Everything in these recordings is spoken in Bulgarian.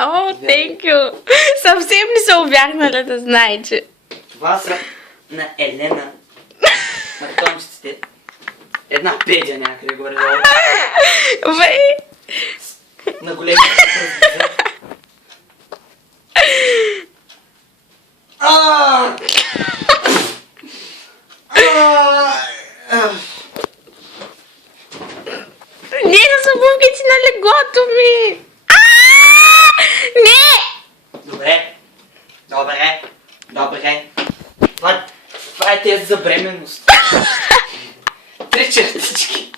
О, thank you. Съвсем не се обяхнала да знае, че... Това са на Елена. На томците. Една педя някъде горе долу. Бе! На големите пръзди. Не са обувките на леглото ми! Не! Добре. Добре. Добре. Това е тест за бременност. 3 чертички.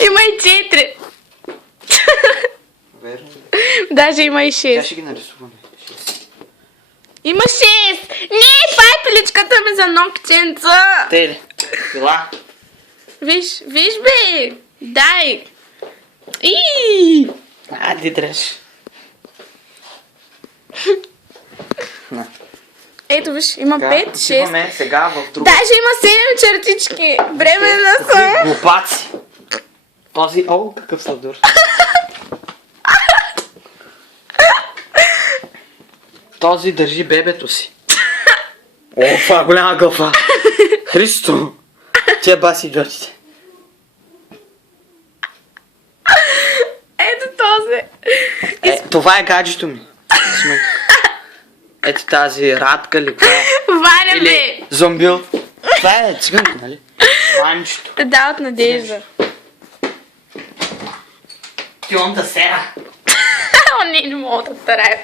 Има и 4. Верно. Даже има и Тя 6. ще ги нарисуваме. Има 6! Не, това е пиличката ми за ногтенца! Те ли? Била? Виж бе! Дай! И! Ади дреш. На. Ето виж, има 5, 6. Отиваме сега в друга. Даже има 7 чертички! Бременна съм! Глупаци. Този, какъв сладур. Този държи бебето си. О, това е голяма гълфа. Христо. Тия баси джотите. Ето този! Това е гаджето ми. Ето тази радка ли, каква е? Ваня бе! Или зомбил. Това е циганка, нали? Ванчето. Да, от Надежда. Тионта сера. О, не мога да тарая.